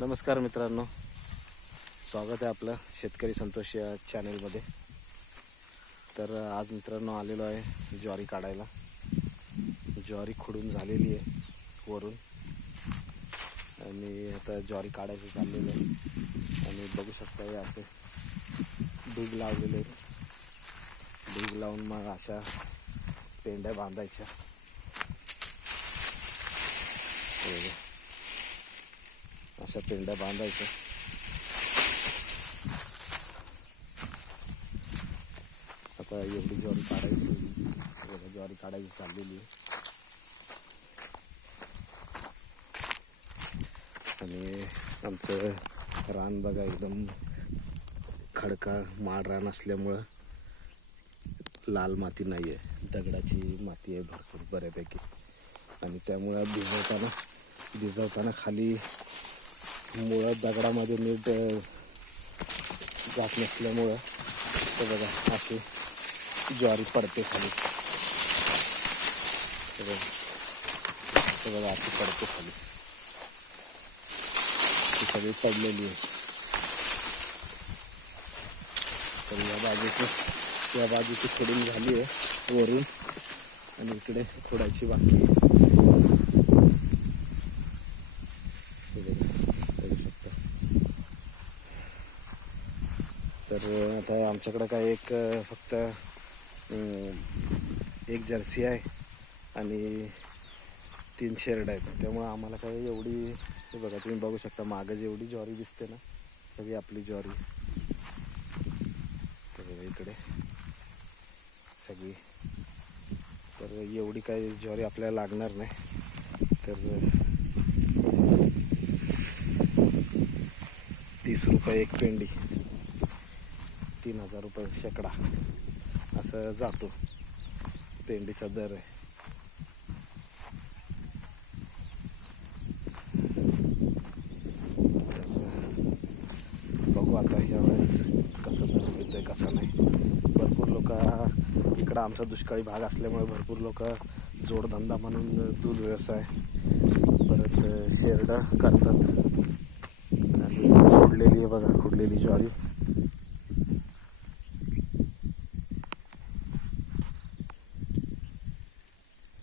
नमस्कार मित्रांनो, स्वागत आहे आपलं शेतकरी संतोष या चॅनलमध्ये। तर आज मित्रांनो आलेलो आहे ज्वारी काढायला। ज्वारी खुडून झालेली आहे वरून आणि आता ज्वारी काढायचं चाललेलं आहे। आणि बघू शकता हे असे डीग लावलेले आहेत। डीग लावून मग अशा पेंड्या बांधायच्या। अशा पेंड्या बांधायच्या। आता एवढी ज्वारी काढायची, ज्वारी काढायची चाललेली आहे। आणि आमचं रान बघा एकदम खडकाळ माळ रान असल्यामुळं लाल माती नाही आहे, दगडाची माती आहे भरपूर बऱ्यापैकी। आणि त्यामुळं भिजवताना खाली मुळं दगडामध्ये नीट जात नसल्यामुळं ते बघा अशी ज्वारी पडते खाली। ते बघा अशी पडते खाली, ती सगळी पडलेली आहे। तर या बाजूची खुडून झाली आहे वरून, आणि इकडे खुडायची बाकी आहे। तर आता आमच्याकडं काय फक्त एक जर्सी आहे आणि 3 शेरड आहेत। त्यामुळं आम्हाला काय एवढी, हे बघा तुम्ही बघू शकता मागं जेवढी ज्वारी दिसते ना, सगळी आपली ज्वारी। तर इकडे सगळी, तर एवढी काय ज्वारी आपल्याला लागणार नाही। तर 30 रुपये एक पेंडी, 3000 रुपये शेकडा असं जातो पेंडीचा दर आहे। बघू आता यावेळेस कसं दर मिळतंय कसं नाही। भरपूर लोक इकडं, आमचा दुष्काळी भाग असल्यामुळे भरपूर लोक जोडधंदा म्हणून दूध व्यवसाय, परत शेरड करतात। आणि खुडलेली आहे बघा, खुडलेली ज्वारी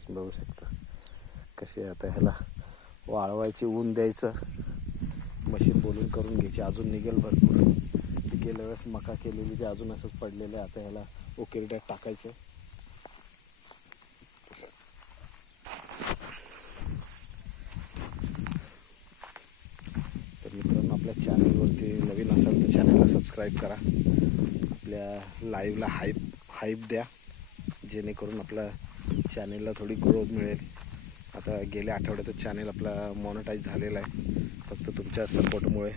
बघू शकता कशी। आता ह्याला वाळवायची, ऊन द्यायचं, मशीन बोलून करून घ्यायची, अजून निघेल भरपूर। गेल्या वेळेस मका केलेली ते अजून असंच पडलेलं आहे। आता ह्याला उकिरड्यात टाकायचं। तर मित्रांनो, आपल्या चॅनलवरती नवीन असाल तर चॅनलला सबस्क्राईब करा, आपल्या लाईव्हला हाईप द्या, जेणेकरून आपल्या चॅनलला थोडी ग्रोथ मिळेल। आता गेल्या आठवड्यातच चॅनल आपला मॉनिटाईज झालेला आहे, फक्त तुमच्या सपोर्टमुळे।